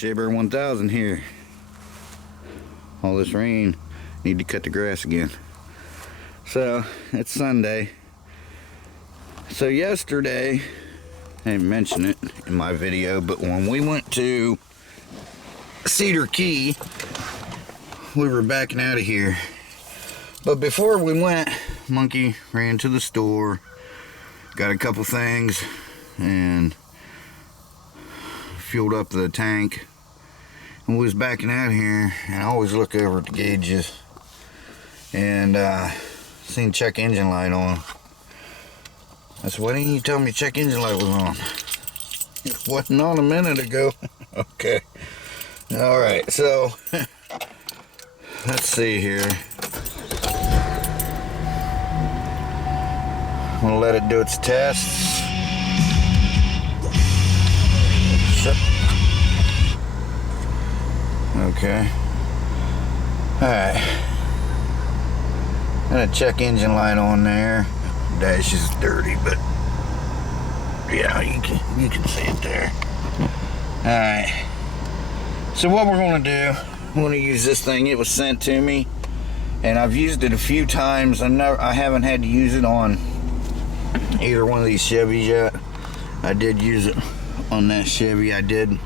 Shaber 1000 here. All this rain, need to cut the grass again. So it's Sunday. So yesterday, I didn't mention it in my video, but when we went to Cedar Key, we were backing out of here. But before we went, Monkey ran to the store, got a couple things, and fueled up the tank. And we was backing out here, and I always look over at the gauges, and seen check engine light on. I said, why didn't you tell me check engine light was on? It wasn't on a minute ago. Okay. Alright, so let's see here. I'm gonna let it do its tests. Okay. Alright. Got a check engine light on there. Dash is dirty, but yeah, you can see it there. Alright. So what we're gonna do, I'm gonna use this thing. It was sent to me, and I've used it a few times. I haven't had to use it on either one of these Chevys yet. I did use it on that Chevy. I did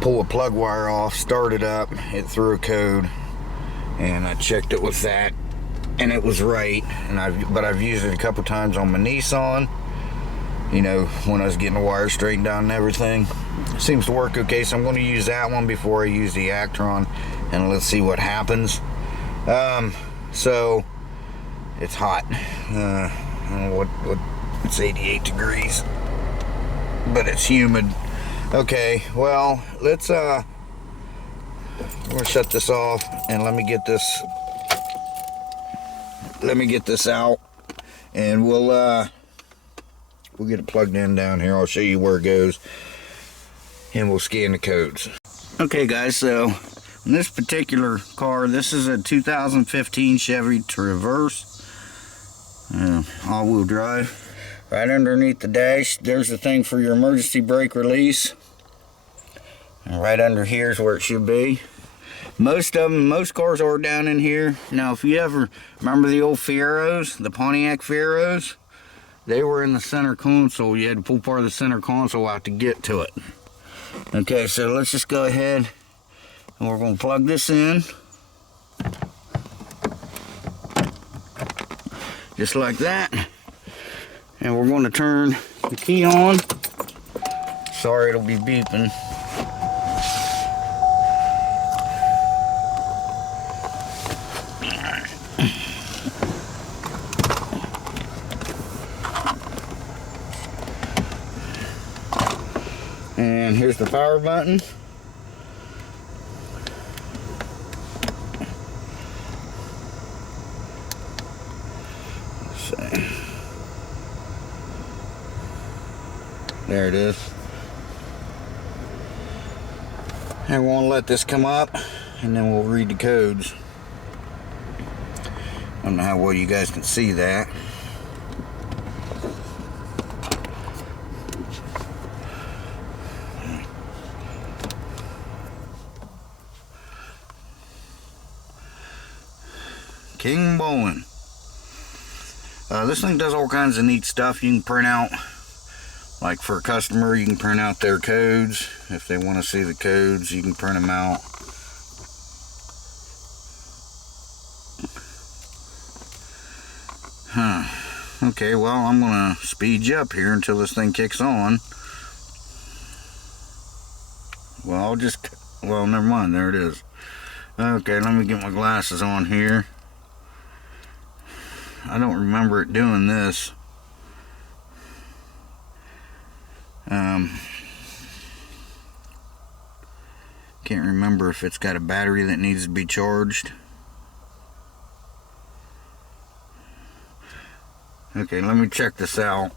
pull a plug wire off, start it up, it threw a code, and I checked it with that, and it was right. But I've used it a couple times on my Nissan, you know, when I was getting the wire straightened out and everything. It seems to work okay, so I'm going to use that one before I use the Actron, and let's see what happens. So it's hot. I don't know what it's 88 degrees, but it's humid. Okay, well, let's we're gonna shut this off, and let me get this out, and we'll get it plugged in down here. I'll show you where it goes, and we'll scan the codes. Okay guys, so in this particular car, this is a 2015 Chevy Traverse, all-wheel drive. Right underneath the dash, there's the thing for your emergency brake release. And right under here is where it should be. Most cars are down in here. Now, if you ever remember the old Fieros, the Pontiac Fieros, they were in the center console. You had to pull part of the center console out to get to it. Okay, so let's just go ahead and we're going to plug this in. Just like that. And we're going to turn the key on. Sorry, it'll be beeping. And here's the power button. Let's see. There it is. And we're going to let this come up, and then we'll read the codes. I don't know how well you guys can see that. King Bowling. This thing does all kinds of neat stuff. You can print out, like for a customer, you can print out their codes. If they want to see the codes, you can print them out. Okay, well, I'm going to speed you up here until this thing kicks on. Well, never mind, there it is. Okay, let me get my glasses on here. I don't remember it doing this. Can't remember if it's got a battery that needs to be charged. Okay, let me check this out.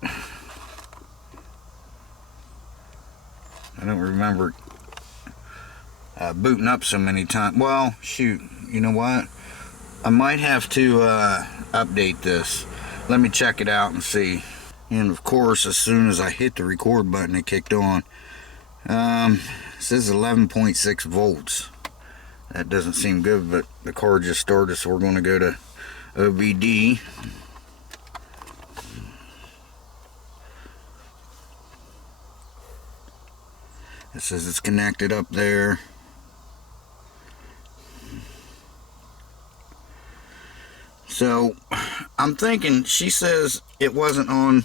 I don't remember booting up so many times. Well, shoot, you know what? I might have to update this. Let me check it out and see. And of course, as soon as I hit the record button, it kicked on. It says 11.6 volts. That doesn't seem good, but the car just started, so we're going to go to OBD. It says it's connected up there. So I'm thinking, she says it wasn't on.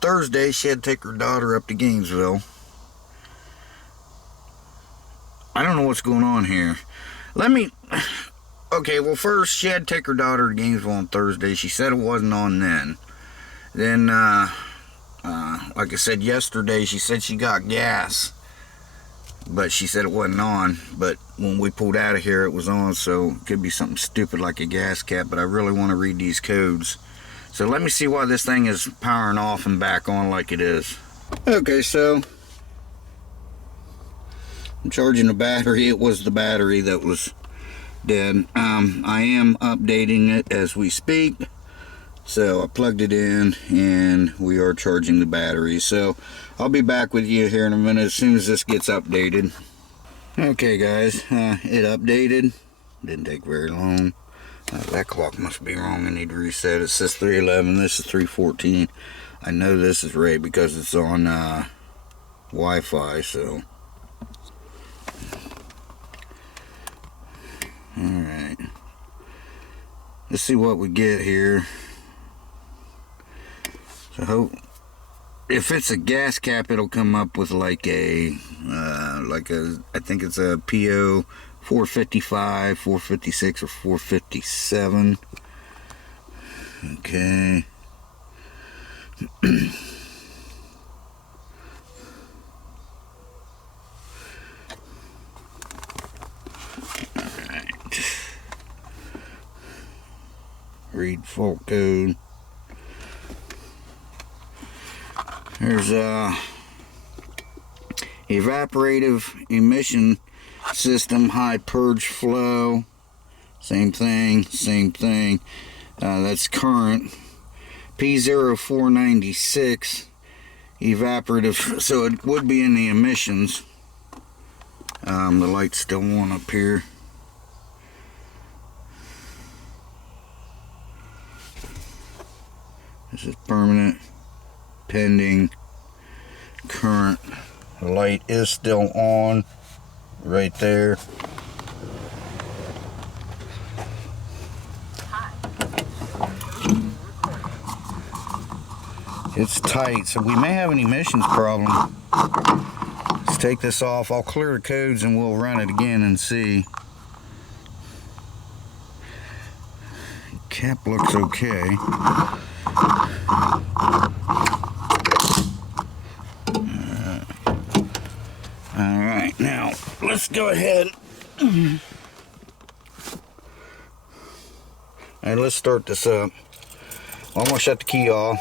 Thursday she had to take her daughter up to Gainesville. I don't know what's going on here. Okay, well, first she had to take her daughter to Gainesville on Thursday. She said it wasn't on then. Then, like I said yesterday, she said she got gas, but she said it wasn't on. But when we pulled out of here, it was on, so it could be something stupid like a gas cap, but I really want to read these codes. So let me see why this thing is powering off and back on like it is. Okay, so I'm charging the battery. It was the battery that was dead. I am updating it as we speak. So I plugged it in and we are charging the battery. So I'll be back with you here in a minute as soon as this gets updated. Okay guys, it updated. Didn't take very long. That clock must be wrong. I need to reset. It says 3:11. This is 3:14. I know this is right because it's on Wi-Fi. So alright, let's see what we get here. So if it's a gas cap, it'll come up with like a I think it's a PO 455, 456, or 457. Okay. Alright. Read fault code. There's evaporative emission system, high purge flow. Same thing. That's current. P0496 evaporative, so it would be in the emissions. The light's still on up here. This is permanent, pending, current. The light is still on right there. It's tight, so we may have an emissions problem. Let's take this off. I'll clear the codes and we'll run it again and see. Cap looks okay. Alright, now let's go ahead. Alright, let's start this up. I'm gonna shut the key off.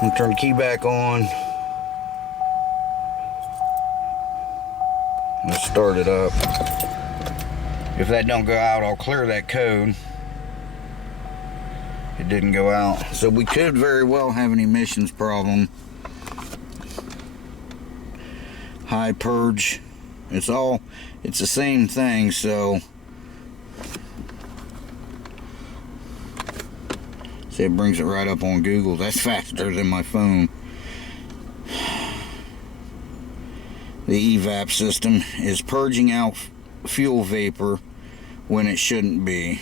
I'm gonna turn the key back on. Let's start it up. If that don't go out, I'll clear that code. It didn't go out. So we could very well have an emissions problem. High purge. It's the same thing, so see, it brings it right up on Google. That's faster than my phone. The evap system is purging out fuel vapor when it shouldn't be.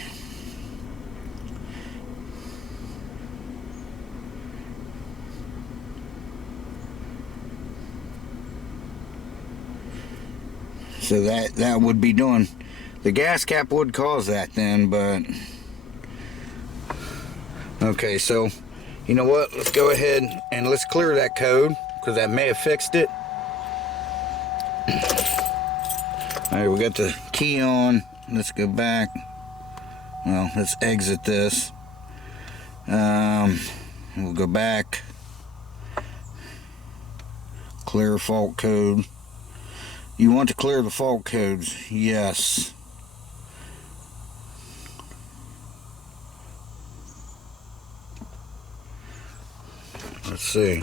So that would be doing, the gas cap would cause that then, but okay, so you know what, let's go ahead and let's clear that code because that may have fixed it. Alright, we got the key on. Let's go back. Well, let's exit this. We'll go back. Clear fault code. You want to clear the fault codes? Yes. Let's see.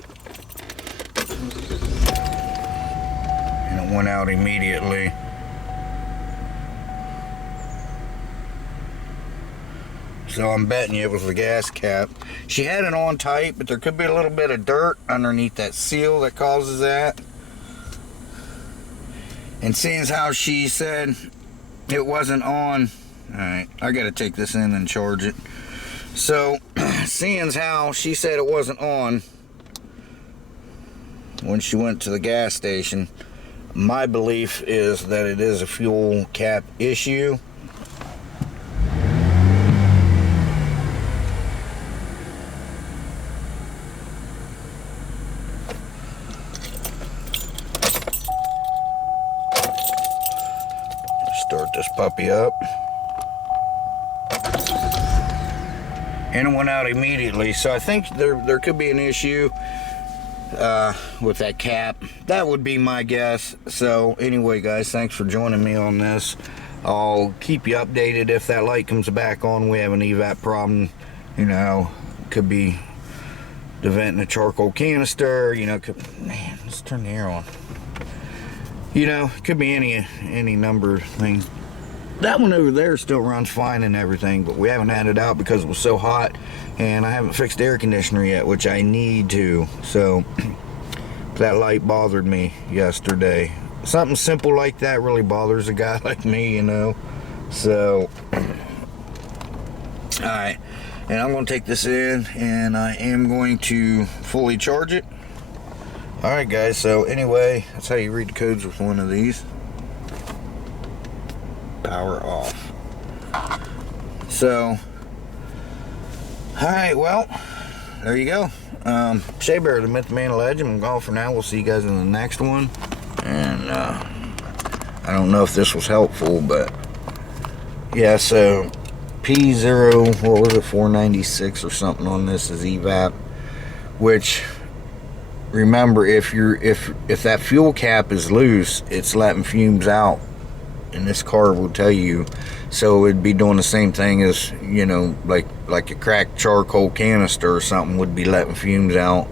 it went out immediately. So I'm betting you it was the gas cap. She had it on tight, but there could be a little bit of dirt underneath that seal that causes that. And seeing as how she said it wasn't on, alright, I gotta take this in and charge it. So, seeing as how she said it wasn't on when she went to the gas station, my belief is that it is a fuel cap issue. Start this puppy up. And it went out immediately, so I think there could be an issue with that cap. That would be my guess. So anyway, guys, thanks for joining me on this. I'll keep you updated if that light comes back on. We have an evap problem, you know, could be the vent in the charcoal canister, you know, man, let's turn the air on. You know, could be any number of things. That one over there still runs fine and everything, but we haven't had it out because it was so hot, and I haven't fixed the air conditioner yet, which I need to. So that light bothered me yesterday. Something simple like that really bothers a guy like me, you know. So alright, and I'm going to take this in, and I am going to fully charge it. Alright guys, so anyway, that's how you read the codes with one of these. Power off. So, alright, well, there you go. Shea Bear, the Myth, Man, Legend. I'm gone for now. We'll see you guys in the next one. And I don't know if this was helpful, but yeah, so P0, what was it, 496 or something on this is evap, which, remember, if that fuel cap is loose, it's letting fumes out, and this car will tell you. So it'd be doing the same thing as, you know, like a cracked charcoal canister or something would be letting fumes out,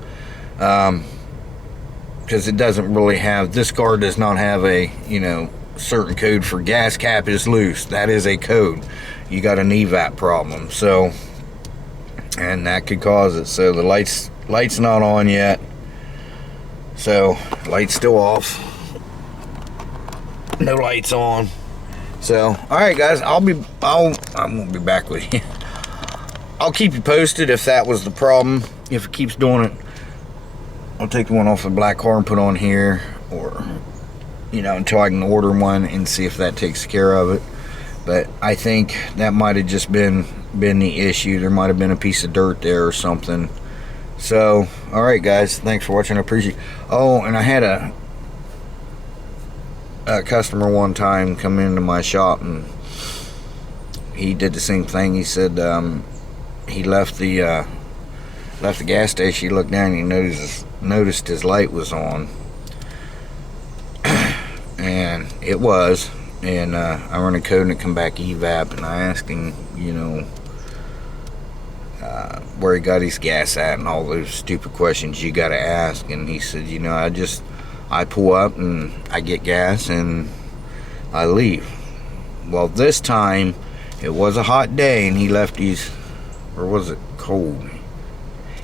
because it doesn't really have, this car does not have a, you know, certain code for gas cap is loose. That is a code. You got an evap problem, so, and that could cause it. So the light's not on yet. So light's still off, no lights on. So alright guys, I won't be back with you. I'll keep you posted if that was the problem. If it keeps doing it, I'll take the one off the black car and put on here, or, you know, until I can order one and see if that takes care of it. But I think that might have just been the issue. There might have been a piece of dirt there or something. So, alright guys, thanks for watching, I appreciate it. Oh, and I had a customer one time come into my shop, and he did the same thing. He said he left the gas station, he looked down and he noticed his light was on. And it was, and I run a code and it come back evap, and I asked him, you know, where he got his gas at and all those stupid questions you gotta ask. And he said, you know, I pull up and I get gas and I leave. Well, this time it was a hot day and he left his, or was it cold?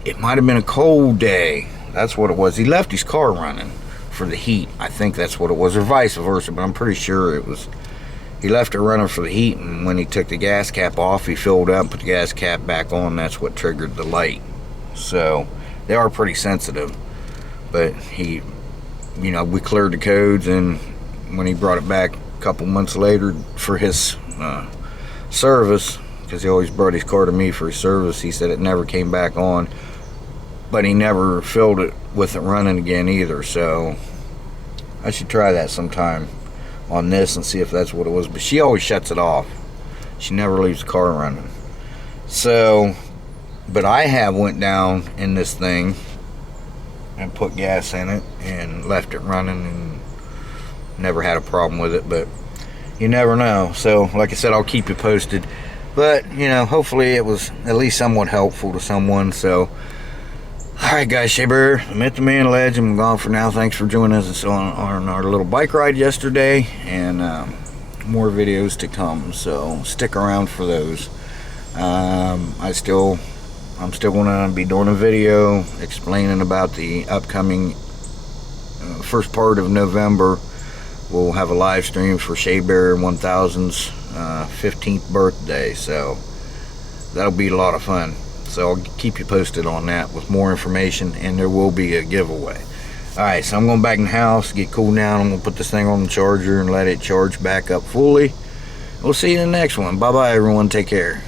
It might have been a cold day. That's what it was. He left his car running for the heat. I think that's what it was, or vice versa, but I'm pretty sure it was. He left it running for the heat, and when he took the gas cap off, he filled up and put the gas cap back on. That's what triggered the light. So they are pretty sensitive. But he, you know, we cleared the codes, and when he brought it back a couple months later for his service, because he always brought his car to me for his service, he said it never came back on, but he never filled it with it running again either. So I should try that sometime on this and see if that's what it was. But she always shuts it off. She never leaves the car running. So, but I have went down in this thing and put gas in it and left it running and never had a problem with it. But you never know. So like I said, I'll keep you posted. But, you know, hopefully it was at least somewhat helpful to someone. So Alright guys, Shaber, I'm at the man legend. I'm gone for now. Thanks for joining us on our little bike ride yesterday, and more videos to come, so stick around for those. I'm still going to be doing a video explaining about the upcoming first part of November. We'll have a live stream for Shaber 1000's 15th birthday, so that'll be a lot of fun. So I'll keep you posted on that with more information, and there will be a giveaway. Alright, so I'm going back in the house, get cooled down. I'm going to put this thing on the charger and let it charge back up fully. We'll see you in the next one. Bye bye everyone, take care.